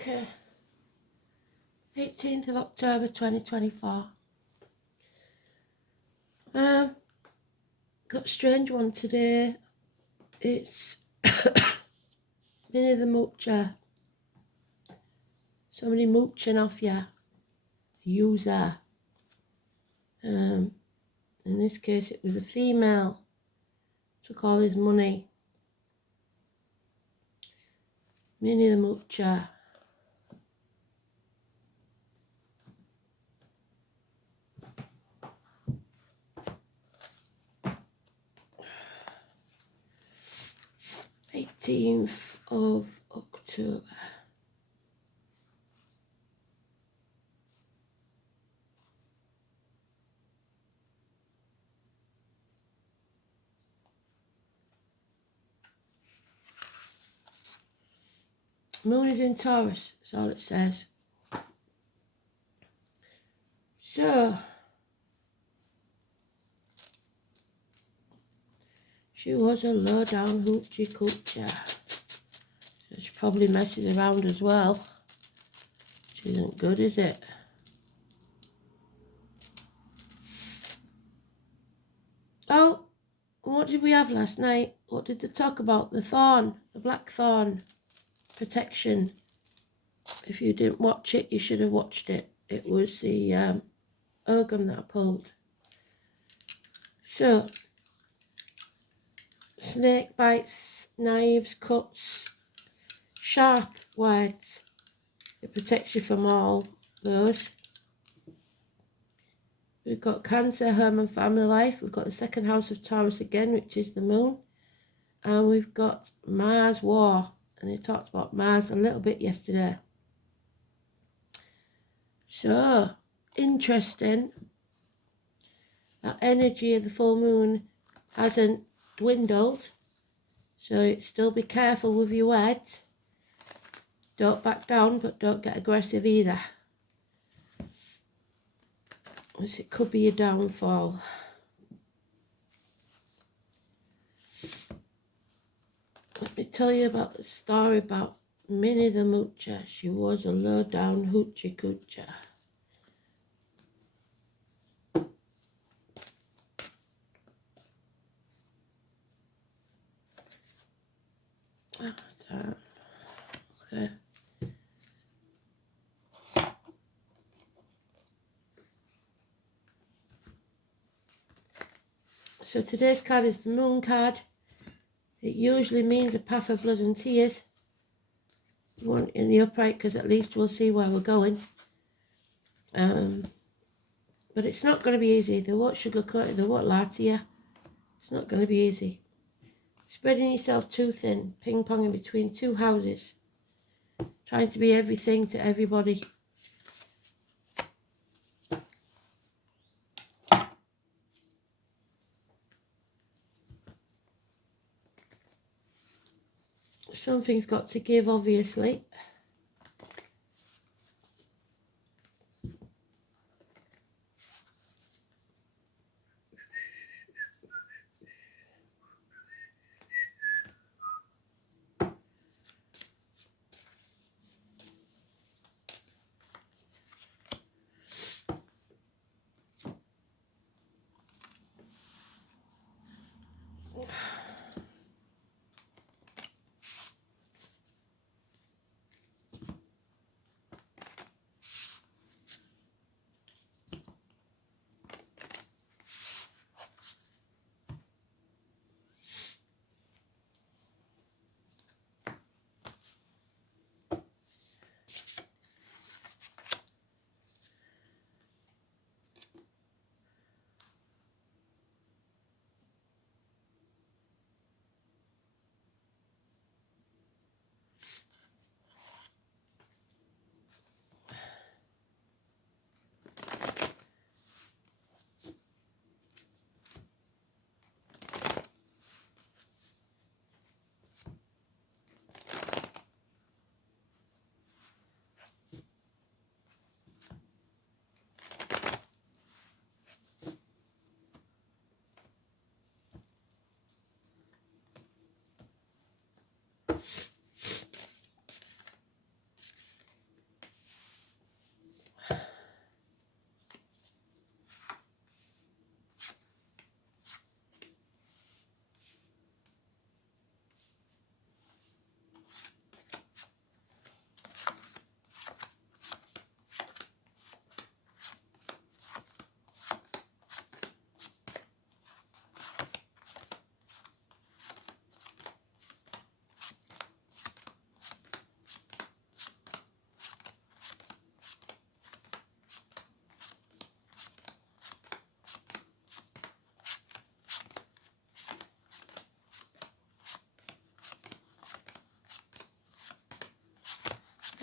Okay. 18th of October 2024. Got a strange one today. It's Minnie the Moocher. Somebody mooching off you. User. In this case it was a female. Took all his money. Minnie the Moocher. th of October. Moon is in Taurus, that's all it says. So, she was a low-down hoochie coocher. So she probably messes around as well. Which isn't good, is it? Oh, what did we have last night? What did they talk about? The thorn, the black thorn protection. If you didn't watch it, you should have watched it. It was the Ogum that I pulled. So, snake bites, knives, cuts, sharp words. It protects you from all those. We've got Cancer, home and family life. We've got the second house of Taurus again, which is the moon. And we've got Mars war. And they talked about Mars a little bit yesterday. So, interesting. That energy of the full moon hasn't dwindled. So still be careful with your words. Don't back down, but don't get aggressive either. As it could be your downfall. Let me tell you about the story about Minnie the Moocher. She was a low-down hoochie coocher. Okay. So today's card is the Moon card. It usually means a path of blood and tears. You want in the upright because at least we'll see where we're going. But it's not going to be easy. They won't sugarcoat it. They won't lie to you. It's not going to be easy. Spreading yourself too thin. Ping-ponging between two houses. Trying to be everything to everybody. Something's got to give, obviously.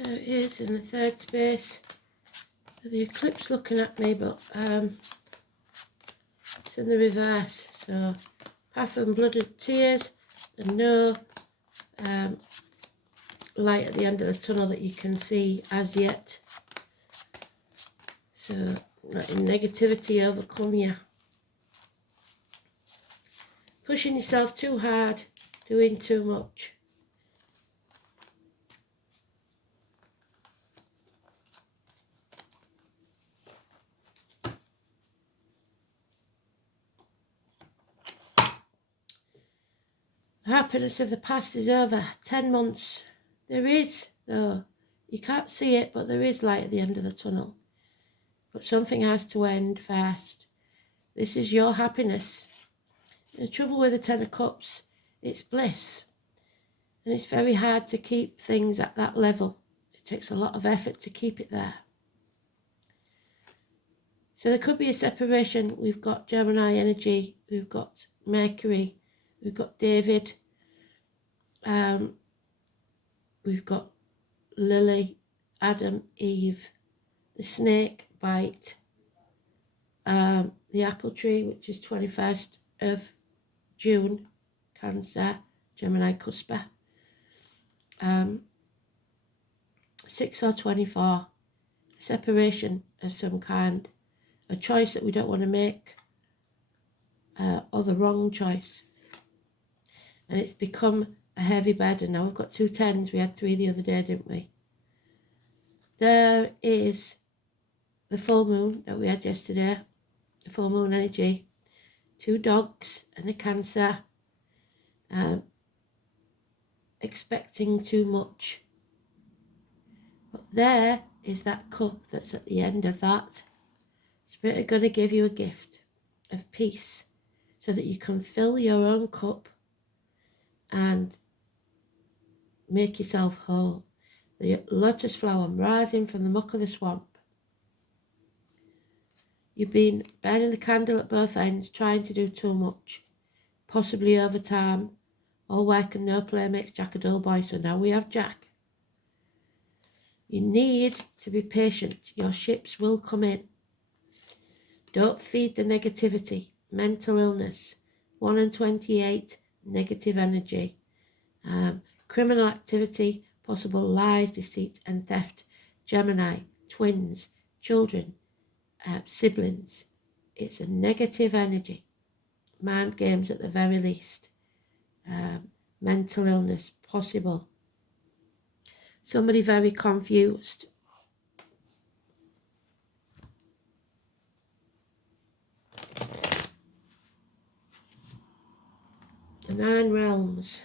There it is in the third space. The eclipse looking at me, but it's in the reverse. So path and blooded tears, and no light at the end of the tunnel that you can see as yet. So letting negativity overcome you. Pushing yourself too hard, doing too much. The happiness of the past is over. 10 months. There is, though. You can't see it, but there is light at the end of the tunnel. But something has to end first. This is your happiness. The trouble with the Ten of Cups, it's bliss. And it's very hard to keep things at that level. It takes a lot of effort to keep it there. So there could be a separation. We've got Gemini energy. We've got Mercury. We've got David. We've got Lily, Adam, Eve, the snake bite, the apple tree, which is 21st of June, Cancer, Gemini cusper, 6 or 24, separation of some kind, a choice that we don't want to make, or the wrong choice. And it's become a heavy burden. Now we've got 2 10s, we had 3 the other day, didn't we? There is the full moon that we had yesterday, the full moon energy, 2 dogs and a Cancer, expecting too much. But there is that cup that's at the end of that. Spirit are going to give you a gift of peace so that you can fill your own cup and make yourself whole. The lotus flower rising from the muck of the swamp. You've been burning the candle at both ends, trying to do too much, possibly over time. All work and no play makes Jack a dull boy, so now we have Jack. You need to be patient. Your ships will come in. Don't feed the negativity. Mental illness. 1 and 28, negative energy. Criminal activity, possible lies, deceit and theft. Gemini, twins, children, siblings. It's a negative energy. Mind games at the very least. Mental illness, possible. Somebody very confused. The 9 realms.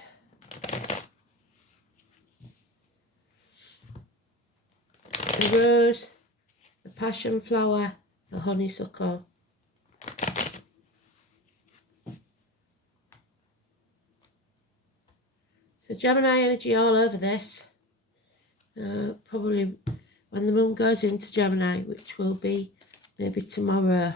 The rose, the passion flower, the honeysuckle. So Gemini energy all over this. Probably when the moon goes into Gemini, which will be maybe tomorrow.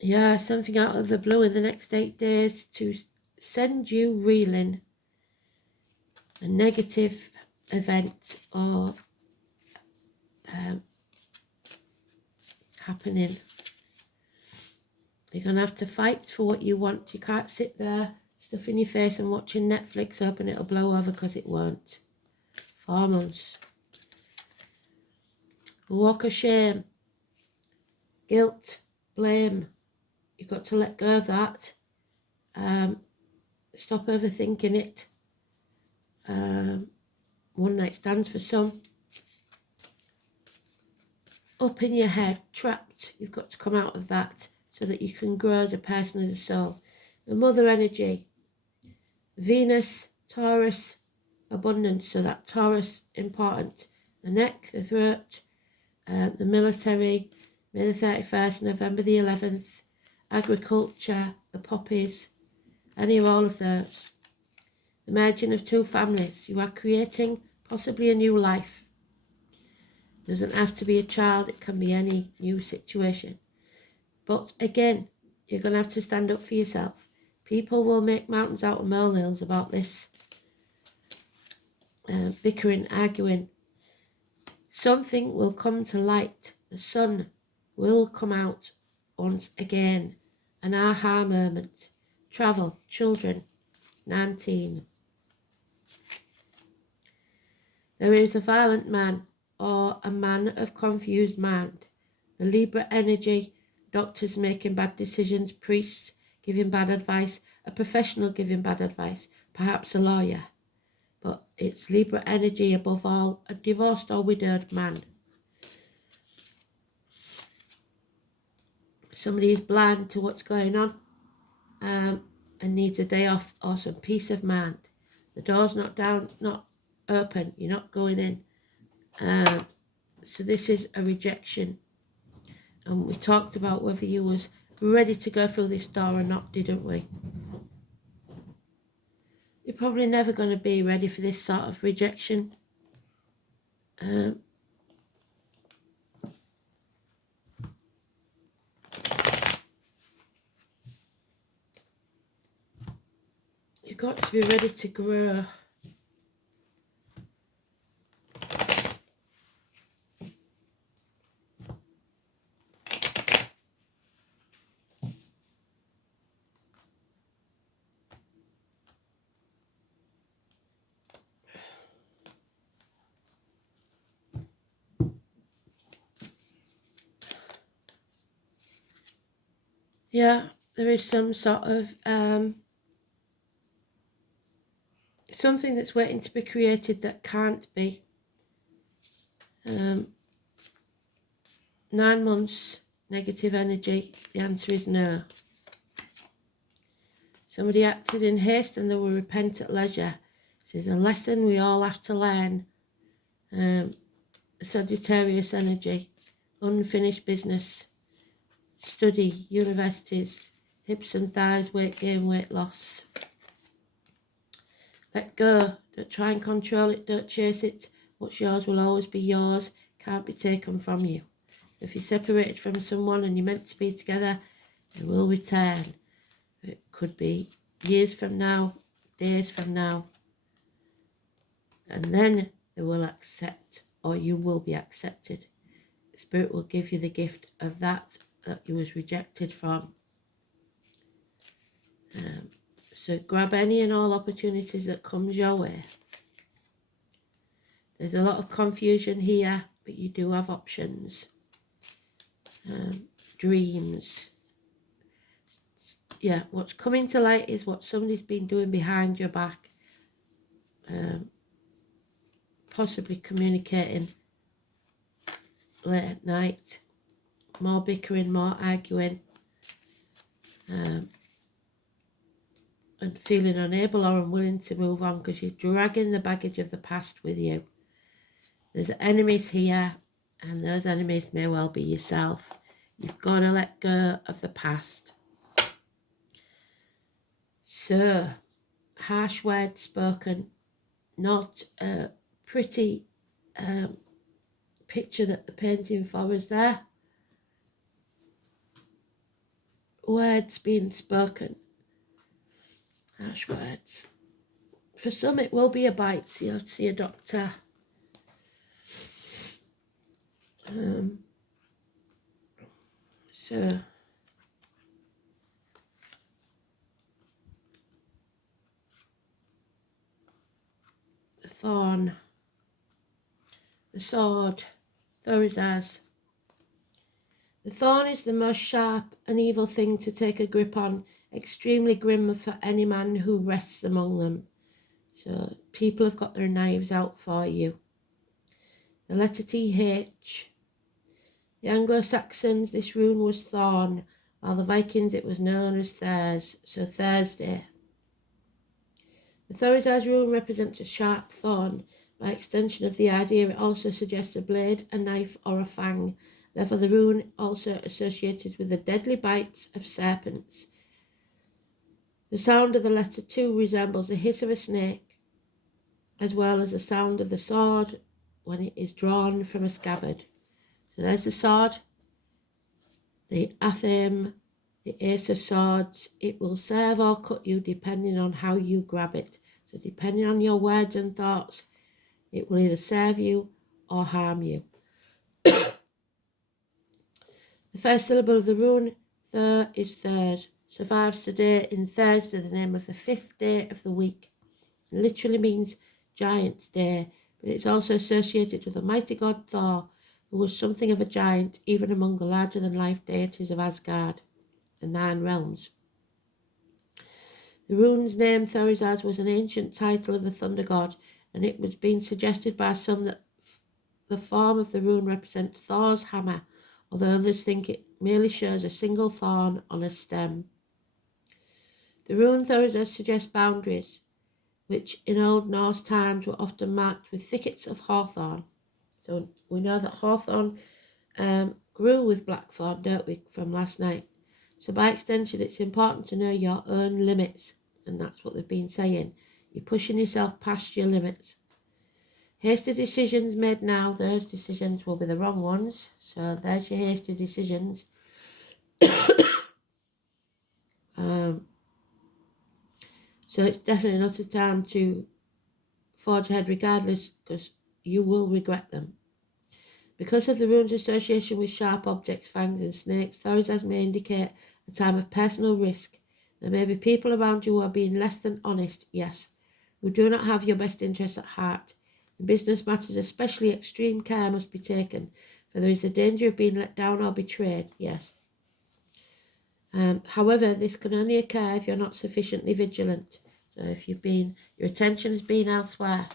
Yeah, something out of the blue in the next 8 days to send you reeling. A negative event or happening. You're going to have to fight for what you want. You can't sit there stuffing your face and watching Netflix hoping it'll blow over, because it won't. 4 months. Walk of shame. Guilt. Blame. You've got to let go of that. Stop overthinking it. One night stands for some. Up in your head, trapped. You've got to come out of that so that you can grow as a person, as a soul. The mother energy. Venus, Taurus, abundance. So that Taurus, important. The neck, the throat, the military, May the 31st, November the 11th, agriculture, the poppies, any or all of those. The merging of 2 families. You are creating possibly a new life. It doesn't have to be a child, it can be any new situation. But again, you're going to have to stand up for yourself. People will make mountains out of molehills about this. bickering, arguing. Something will come to light. The sun will come out once again. An aha moment. Travel, children, 19. There is a violent man or a man of confused mind. The Libra energy, doctors making bad decisions, priests giving bad advice, a professional giving bad advice, perhaps a lawyer. But it's Libra energy above all, a divorced or widowed man. Somebody is blind to what's going on and needs a day off or some peace of mind. The door's not open, you're not going in. So this is a rejection. And we talked about whether you was ready to go through this door or not, didn't we? You're probably never going to be ready for this sort of rejection. You've got to be ready to grow. Yeah, there is some sort of something that's waiting to be created that can't be. 9 months, negative energy, the answer is no. Somebody acted in haste and they will repent at leisure. This is a lesson we all have to learn. Sagittarius energy, unfinished business, study, universities, hips and thighs, weight gain, weight loss. Let go, don't try and control it, don't chase it. What's yours will always be yours, can't be taken from you. If you're separated from someone and you're meant to be together, they will return. It could be years from now, days from now. And then they will accept, or you will be accepted. The Spirit will give you the gift of that you was rejected from. So grab any and all opportunities that comes your way. There's a lot of confusion here, but you do have options. Dreams. Yeah, what's coming to light is what somebody's been doing behind your back. Possibly communicating late at night. More bickering, more arguing. And feeling unable or unwilling to move on because you're dragging the baggage of the past with you. There's enemies here, and those enemies may well be yourself. You've got to let go of the past. So, harsh words spoken, not a pretty picture that the painting for us there. Words being spoken. Harsh words. For some it will be a bite, so you'll see a doctor. So the thorn, the sword, Thorazaz. The thorn is the most sharp and evil thing to take a grip on, extremely grim for any man who rests among them. So people have got their knives out for you. The letter TH. The Anglo-Saxons, this rune was thorn, while the Vikings it was known as Thurs, so Thursday. The Thorazaz rune represents a sharp thorn. By extension of the idea, it also suggests a blade, a knife, or a fang. Therefore, the rune also associated with the deadly bites of serpents. The sound of the letter 2 resembles the hiss of a snake, as well as the sound of the sword when it is drawn from a scabbard. So there's the sword, the athame, the ace of swords. It will serve or cut you depending on how you grab it. So depending on your words and thoughts, It will either serve you or harm you. The first syllable of the rune Thur is Thurs. Survives today in Thursday, the name of the 5th day of the week. It literally means Giant's Day, but it's also associated with the mighty god Thor, who was something of a giant even among the larger-than-life deities of Asgard, the 9 realms. The rune's name Thurizaz was an ancient title of the thunder god, and it was being suggested by some that the form of the rune represents Thor's hammer, although others think it merely shows a single thorn on a stem. The rune Thurizaz suggests boundaries, which in Old Norse times were often marked with thickets of hawthorn. So we know that hawthorn grew with blackthorn, don't we, from last night? So by extension, it's important to know your own limits, and that's what they've been saying. You're pushing yourself past your limits. Hasty decisions made now, those decisions will be the wrong ones. So there's your hasty decisions. So it's definitely not a time to forge ahead regardless, because you will regret them. Because of the rune's association with sharp objects, fangs and snakes, Thurizaz may indicate a time of personal risk. There may be people around you who are being less than honest, yes, who do not have your best interests at heart. In business matters especially, extreme care must be taken, for there is a danger of being let down or betrayed, yes. However, this can only occur if you're not sufficiently vigilant. So if your attention has been elsewhere.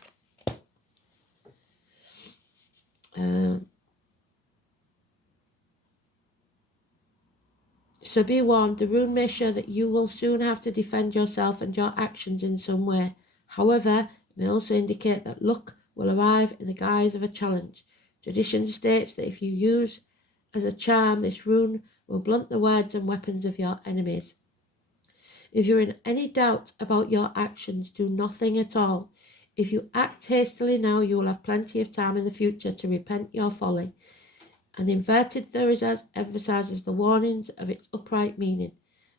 So be warned, the rune may show that you will soon have to defend yourself and your actions in some way. However, it may also indicate that luck will arrive in the guise of a challenge. Tradition states that if you use as a charm, this rune will blunt the words and weapons of your enemies. If you're in any doubt about your actions, do nothing at all. If you act hastily now, you will have plenty of time in the future to repent your folly. An inverted Thurizaz emphasizes the warnings of its upright meaning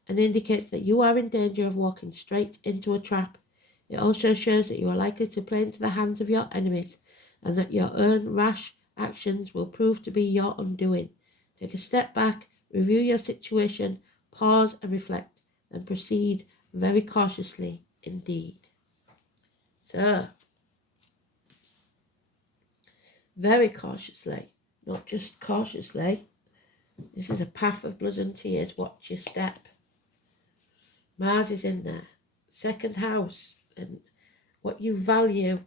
and indicates that you are in danger of walking straight into a trap. It also shows that you are likely to play into the hands of your enemies and that your own rash actions will prove to be your undoing. Take a step back, review your situation, pause and reflect, and proceed very cautiously indeed. So, very cautiously, not just cautiously. This is a path of blood and tears. Watch your step. Mars is in there. Second house, and what you value.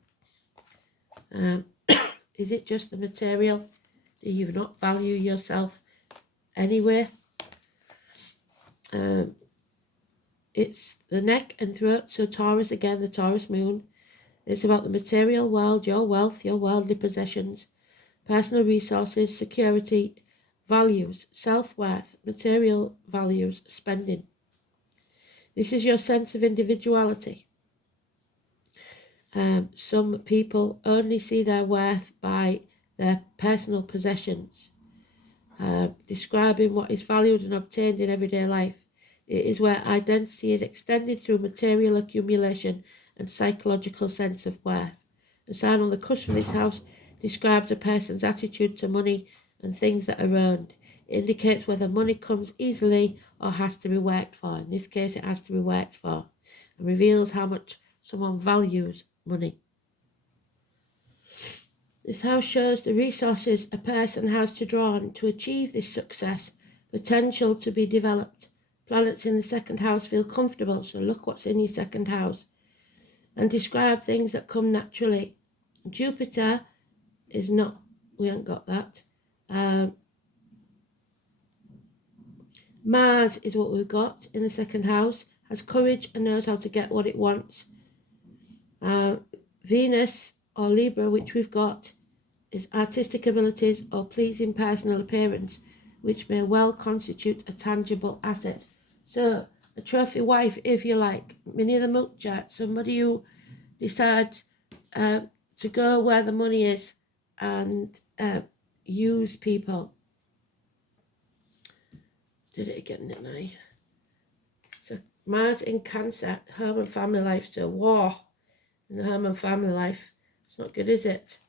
Is it just the material? Do you not value yourself anyway? It's the neck and throat, so Taurus again, the Taurus moon. It's about the material world, your wealth, your worldly possessions, personal resources, security, values, self-worth, material values, spending. This is your sense of individuality. Some people only see their worth by their personal possessions, describing what is valued and obtained in everyday life. It is where identity is extended through material accumulation and psychological sense of worth. The sign on the cusp of this house describes a person's attitude to money and things that are earned. It indicates whether money comes easily or has to be worked for. In this case, it has to be worked for, and reveals how much someone values money. This house shows the resources a person has to draw on to achieve this success, potential to be developed. Planets in the second house feel comfortable, so look what's in your second house, and describe things that come naturally. Jupiter is not, we haven't got that. Mars is what we've got in the second house, has courage and knows how to get what it wants. Venus or Libra, which we've got, is artistic abilities or pleasing personal appearance, which may well constitute a tangible asset. So, a trophy wife, if you like, many of the milk chart, somebody who decides to go where the money is and use people. Did it again, didn't I? So, Mars in Cancer, home and family life, so war in the home and family life. It's not good, is it?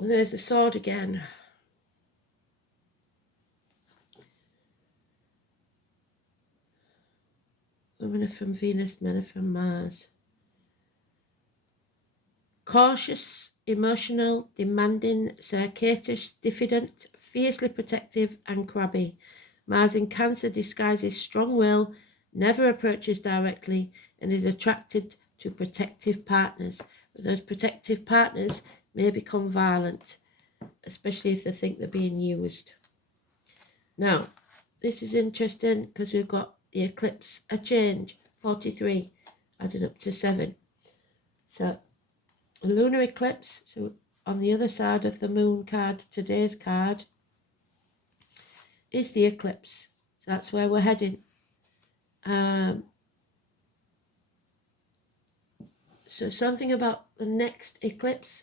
And there's the sword again. Women are from Venus, men are from Mars. Cautious, emotional, demanding, sarcastic, diffident, fiercely protective and crabby. Mars in Cancer disguises strong will, never approaches directly, and is attracted to protective partners. But those protective partners may become violent, especially if they think they're being used. Now, this is interesting because we've got the eclipse, a change, 43, added up to 7. So, a lunar eclipse, so on the other side of the moon card, today's card, is the eclipse. So that's where we're heading. So something about the next eclipse,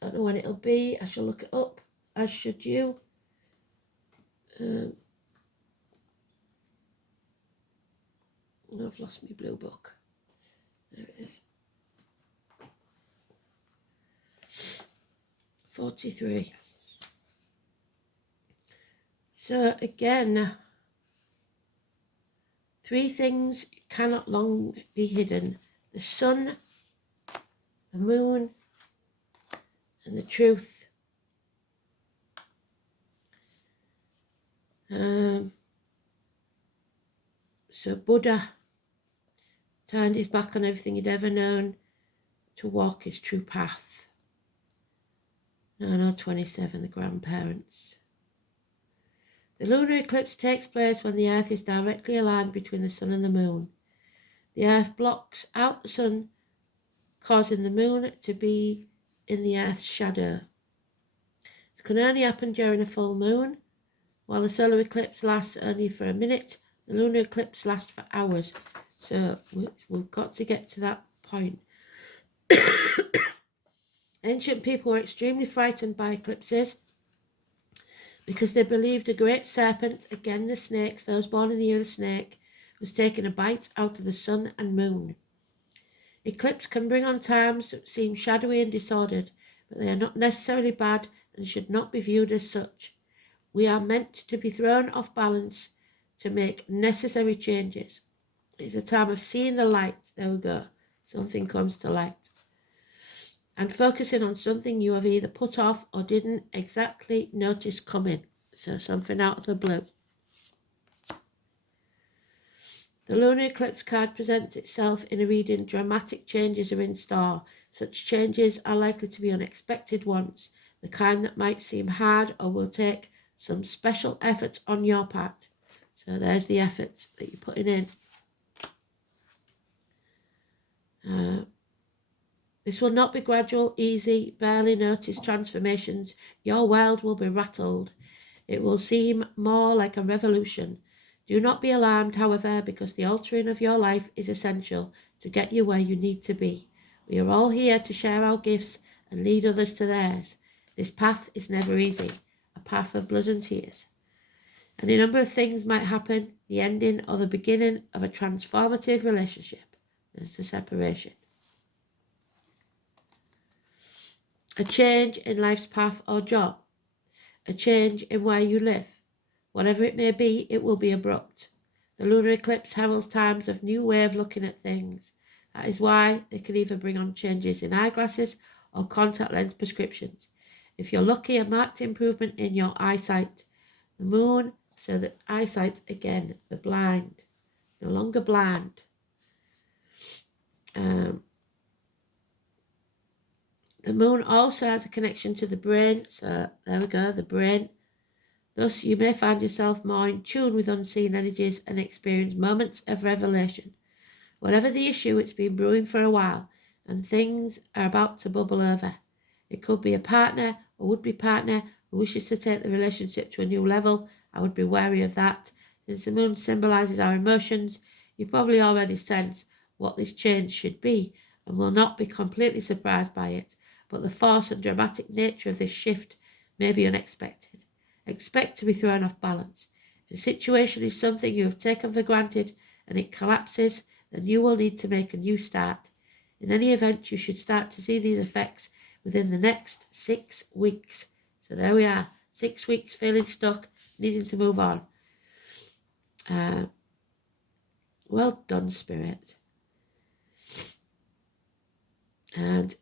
don't know when it'll be, I shall look it up, as should you. I've lost my blue book. There it is. 43. So again, 3 things cannot long be hidden: the sun, the moon, and the truth. So Buddha turned his back on everything he'd ever known to walk his true path. 27, the grandparents. The lunar eclipse takes place when the Earth is directly aligned between the sun and the moon. The Earth blocks out the sun, causing the moon to be in the Earth's shadow. It can only happen during a full moon. While the solar eclipse lasts only for a minute, the lunar eclipse lasts for hours. So we've got to get to that point. Ancient people were extremely frightened by eclipses because they believed a great serpent, again the snakes, those born in the year of the snake, was taking a bite out of the sun and moon. Eclipse can bring on times that seem shadowy and disordered, but they are not necessarily bad and should not be viewed as such. We are meant to be thrown off balance to make necessary changes. It's a time of seeing the light. There we go. Something comes to light. And focusing on something you have either put off or didn't exactly notice coming. So something out of the blue. The lunar eclipse card presents itself in a reading. Dramatic changes are in store. Such changes are likely to be unexpected ones, the kind that might seem hard or will take some special effort on your part. So there's the effort that you're putting in. This will not be gradual, easy, barely noticed transformations. Your world will be rattled. It will seem more like a revolution. Do not be alarmed, however, because the altering of your life is essential to get you where you need to be. We are all here to share our gifts and lead others to theirs. This path is never easy, a path of blood and tears. And a number of things might happen, the ending or the beginning of a transformative relationship. There's the separation. A change in life's path or job. A change in where you live. Whatever it may be, it will be abrupt. The lunar eclipse heralds times of new way of looking at things. That is why they can either bring on changes in eyeglasses or contact lens prescriptions. If you're lucky, a marked improvement in your eyesight. The moon, so that eyesight, again, the blind. No longer blind. The moon also has a connection to the brain, so there we go, the brain. Thus, you may find yourself more in tune with unseen energies and experience moments of revelation. Whatever the issue, it's been brewing for a while, and things are about to bubble over. It could be a partner or would-be partner who wishes to take the relationship to a new level. I would be wary of that. Since the moon symbolises our emotions, you probably already sense what this change should be and will not be completely surprised by it. But the force and dramatic nature of this shift may be unexpected. Expect to be thrown off balance. If the situation is something you have taken for granted and it collapses, then you will need to make a new start. In any event, you should start to see these effects within the next 6 weeks. So there we are, 6 weeks feeling stuck, needing to move on. Well done, Spirit. And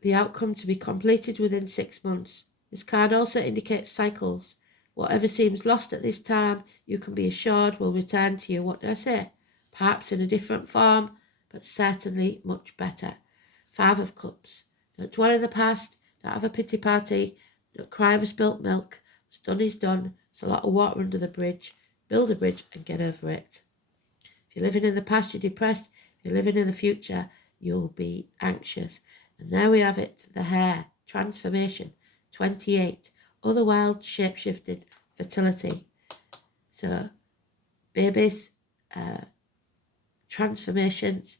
the outcome to be completed within 6 months. This card also indicates cycles. Whatever seems lost at this time, you can be assured will return to you. What did I say? Perhaps in a different form, but certainly much better. 5 of Cups. Don't dwell in the past. Don't have a pity party. Don't cry over spilt milk. What's done is done. It's a lot of water under the bridge. Build a bridge and get over it. If you're living in the past, you're depressed. If you're living in the future, you'll be anxious. And there we have it, the Hare, transformation, 28, other wild, shape-shifted, fertility. So, babies, transformations,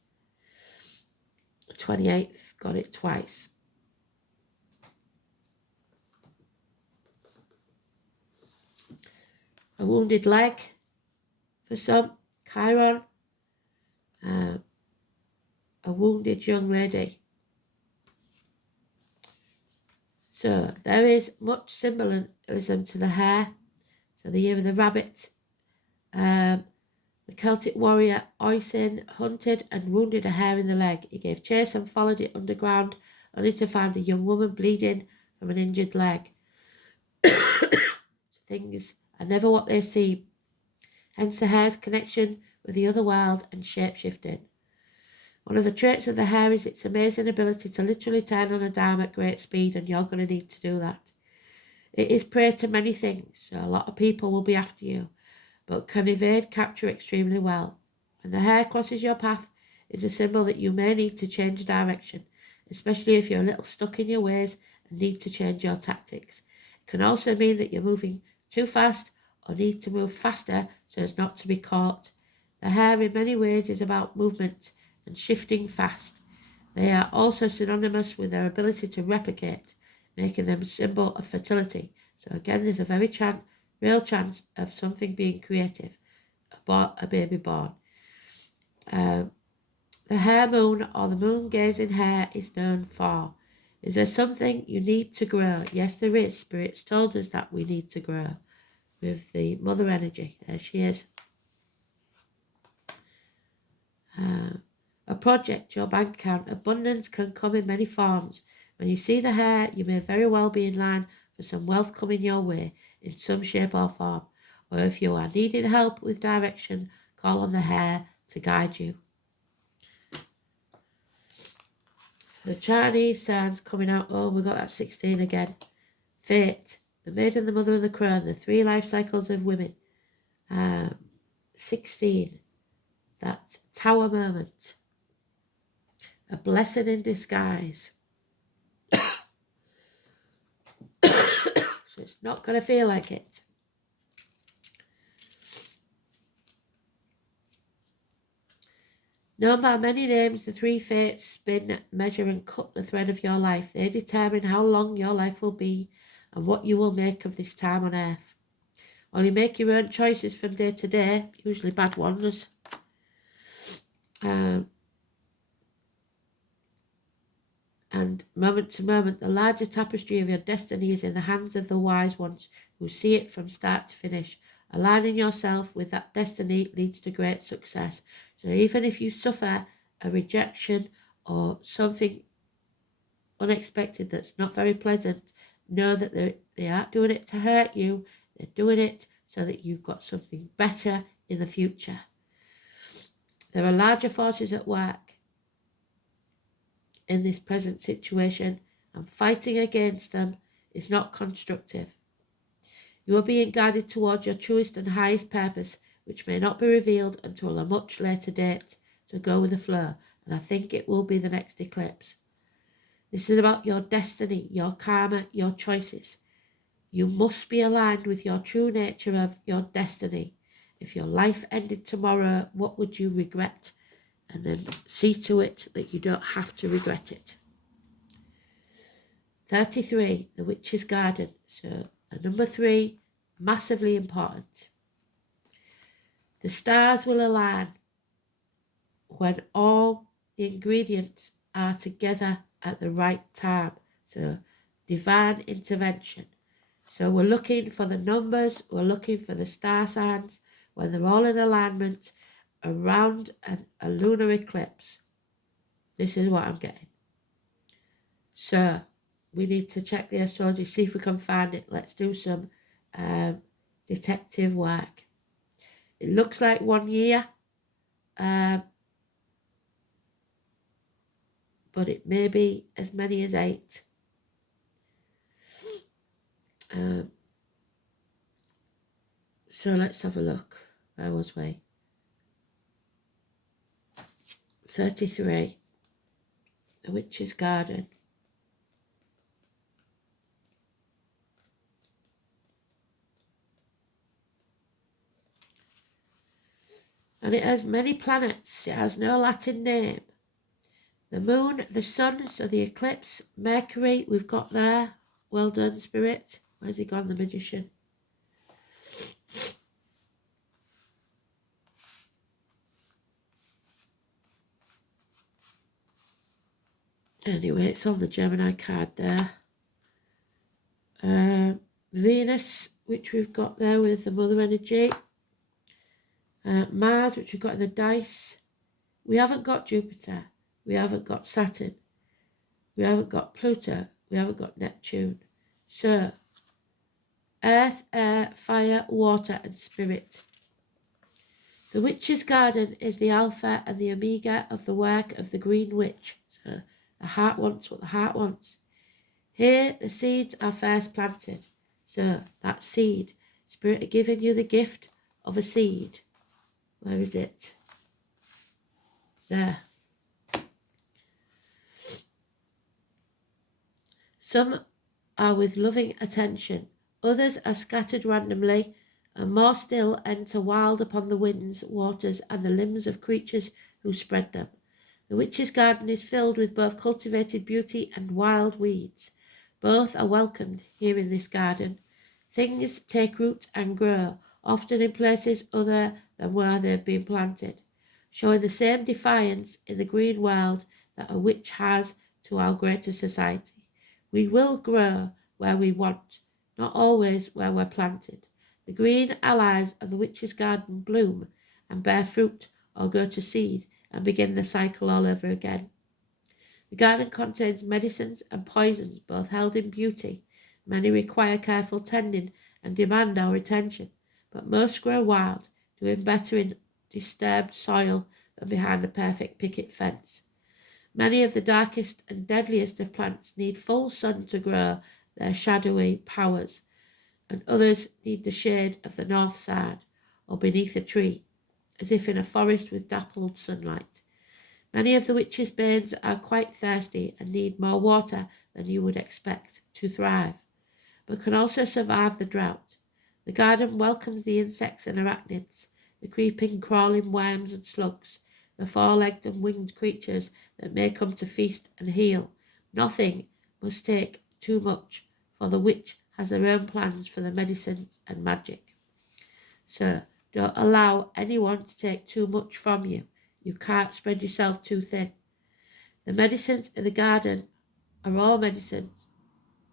28th, got it twice. A wounded leg, for some, Chiron, a wounded young lady. So there is much symbolism to the hare. So the year of the rabbit, the Celtic warrior Oisin hunted and wounded a hare in the leg. He gave chase and followed it underground, only to find a young woman bleeding from an injured leg. Things are never what they seem. Hence the hare's connection with the other world and shape-shifting. One of the traits of the hare is its amazing ability to literally turn on a dime at great speed, and you're going to need to do that. It is prey to many things, so a lot of people will be after you, but can evade capture extremely well. When the hare crosses your path, it's a symbol that you may need to change direction, especially if you're a little stuck in your ways and need to change your tactics. It can also mean that you're moving too fast or need to move faster so as not to be caught. The hare in many ways is about movement and shifting fast. They are also synonymous with their ability to replicate, making them a symbol of fertility. So again, there's a very real chance of something being creative, a baby born. The hare moon, or the moon gazing hare, is known for. Is there something you need to grow? Yes, there is. Spirit's told us that we need to grow with the mother energy. There she is. A project, your bank account. Abundance can come in many forms. When you see the hare, you may very well be in line for some wealth coming your way in some shape or form. Or if you are needing help with direction, call on the hare to guide you. So the Chinese signs coming out. Oh, we got that 16 again. Fate, the maiden, the mother, and the crone, the 3 life cycles of women. 16, that tower moment. A blessing in disguise. So it's not going to feel like it. Known by many names, the 3 fates spin, measure, and cut the thread of your life. They determine how long your life will be and what you will make of this time on earth. While you make your own choices from day to day, usually bad ones, and moment to moment, the larger tapestry of your destiny is in the hands of the wise ones who see it from start to finish. Aligning yourself with that destiny leads to great success. So even if you suffer a rejection or something unexpected that's not very pleasant, know that they aren't doing it to hurt you. They're doing it so that you've got something better in the future. There are larger forces at work in this present situation, and fighting against them is not constructive. You are being guided towards your truest and highest purpose, which may not be revealed until a much later date, so go with the flow, and I think it will be the next eclipse. This is about your destiny, your karma, your choices. You must be aligned with your true nature of your destiny. If your life ended tomorrow, what would you regret? And then see to it that you don't have to regret it. 33, the Witch's Garden. So number 3, massively important. The stars will align when all the ingredients are together at the right time. So divine intervention. So we're looking for the numbers, we're looking for the star signs when they're all in alignment around a lunar eclipse. This is what I'm getting. So we need to check the astrology, see if we can find it. Let's do some detective work. It looks like 1 year, but it may be as many as 8. So let's have a look. Where was we? 33. The Witch's Garden. And it has many planets. It has no Latin name. The moon, the sun, so the eclipse, Mercury, we've got there. Well done, Spirit. Where's he gone, the magician? Anyway, it's on the Gemini card there. Venus, which we've got there with the mother energy. Mars, which we've got in the dice. We haven't got Jupiter. We haven't got Saturn. We haven't got Pluto. We haven't got Neptune. So, earth, air, fire, water and spirit. The Witch's Garden is the alpha and the omega of the work of the Green Witch. So, the heart wants what the heart wants. Here, the seeds are first planted. So, that seed, Spirit are giving you the gift of a seed. Where is it? There. Some are with loving attention. Others are scattered randomly, and more still enter wild upon the winds, waters, and the limbs of creatures who spread them. The Witch's Garden is filled with both cultivated beauty and wild weeds. Both are welcomed here in this garden. Things take root and grow, often in places other than where they've been planted, showing the same defiance in the green world that a witch has to our greater society. We will grow where we want, not always where we're planted. The green allies of the Witch's Garden bloom and bear fruit or go to seed and begin the cycle all over again. The garden contains medicines and poisons, both held in beauty. Many require careful tending and demand our attention, but most grow wild, doing better in disturbed soil than behind a perfect picket fence. Many of the darkest and deadliest of plants need full sun to grow their shadowy powers, and others need the shade of the north side or beneath a tree, as if in a forest with dappled sunlight. Many of the witch's banes are quite thirsty and need more water than you would expect to thrive, but can also survive the drought. The garden welcomes the insects and arachnids, the creeping, crawling worms and slugs, the four-legged and winged creatures that may come to feast and heal. Nothing must take too much, for the witch has her own plans for the medicines and magic. So don't allow anyone to take too much from you. You can't spread yourself too thin. The medicines in the garden are all medicines,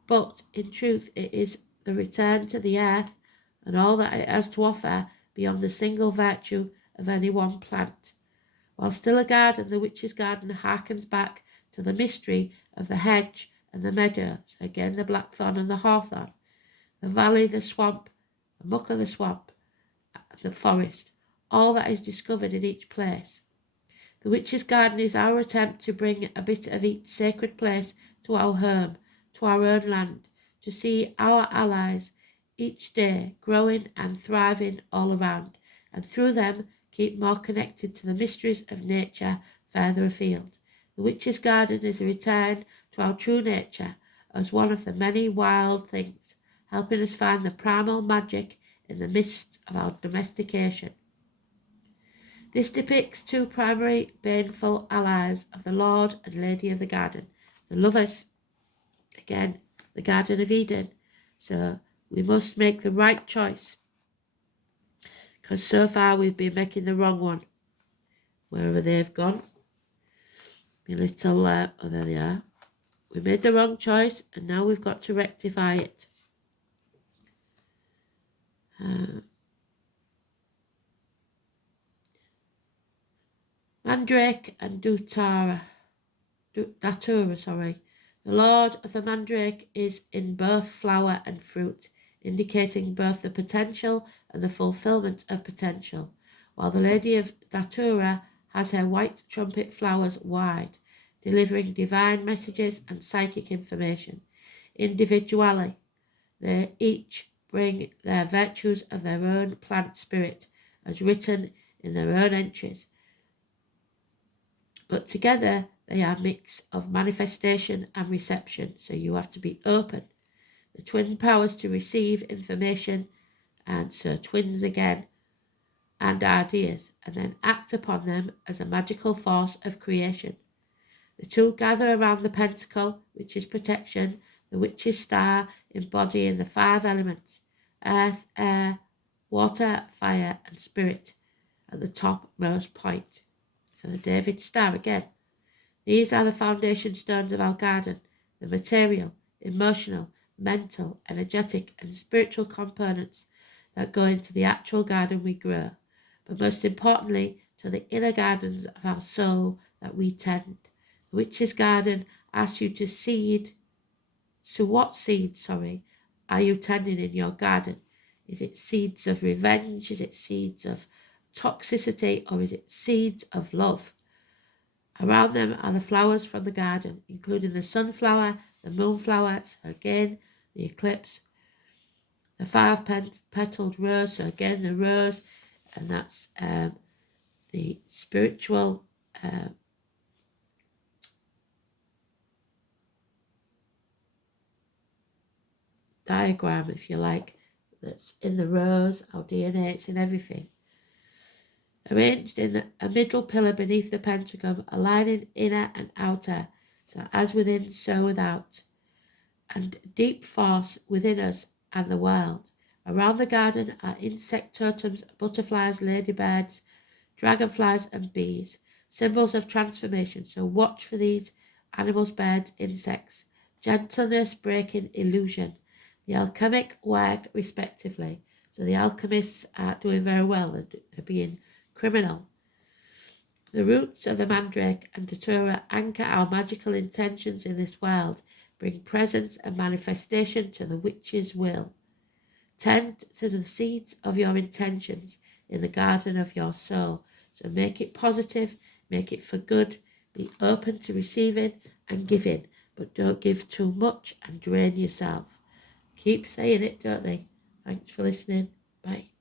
but in truth it is the return to the earth and all that it has to offer beyond the single virtue of any one plant. While still a garden, the Witch's Garden harkens back to the mystery of the hedge and the meadow, so again the blackthorn and the hawthorn, the valley, the swamp, the muck of the swamp, the forest, all that is discovered in each place. The Witch's Garden is our attempt to bring a bit of each sacred place to our home, to our own land, to see our allies each day growing and thriving all around, and through them keep more connected to the mysteries of nature further afield. The Witch's Garden is a return to our true nature as one of the many wild things, helping us find the primal magic in the midst of our domestication. This depicts two primary baneful allies of the Lord and Lady of the Garden, the lovers. Again, the Garden of Eden. So we must make the right choice, because so far we've been making the wrong one. wherever they've gone. My little, oh, there they are. We made the wrong choice, and now we've got to rectify it. Mandrake and Datura, sorry. The lord of the mandrake is in both flower and fruit, indicating both the potential and the fulfillment of potential, while the lady of Datura has her white trumpet flowers wide, delivering divine messages and psychic information. Individually, they each bring their virtues of their own plant spirit, as written in their own entries, but together they are a mix of manifestation and reception, so you have to be open. The twin powers to receive information, and so twins again, and ideas, and then act upon them as a magical force of creation. The two gather around the pentacle, which is protection, the witch's star embodying the 5 elements, earth, air, water, fire, and spirit, at the topmost point. So the David star again. These are the foundation stones of our garden, the material, emotional, mental, energetic, and spiritual components that go into the actual garden we grow, but most importantly, to the inner gardens of our soul that we tend. The witch's garden asks you to seed. So what seeds, are you tending in your garden? Is it seeds of revenge? Is it seeds of toxicity? Or is it seeds of love? Around them are the flowers from the garden, including the sunflower, the moonflower, so again, the eclipse, the 5-petaled rose, so again, the rose, and that's the spiritual diagram, if you like, that's in the rose, our DNA, it's in everything. Arranged in a middle pillar beneath the pentagram, aligning inner and outer, so as within, so without, and deep force within us and the world. Around the garden are insect totems, butterflies, ladybirds, dragonflies, and bees, symbols of transformation. So watch for these animals, birds, insects. Gentleness breaking illusion. The alchemic work, respectively. So the alchemists are doing very well. They're being criminal. The roots of the mandrake and datura anchor our magical intentions in this world, bring presence and manifestation to the witch's will. Tend to the seeds of your intentions in the garden of your soul. So make it positive, make it for good, be open to receiving and giving, but don't give too much and drain yourself. Keep saying it, don't they? Thanks for listening. Bye.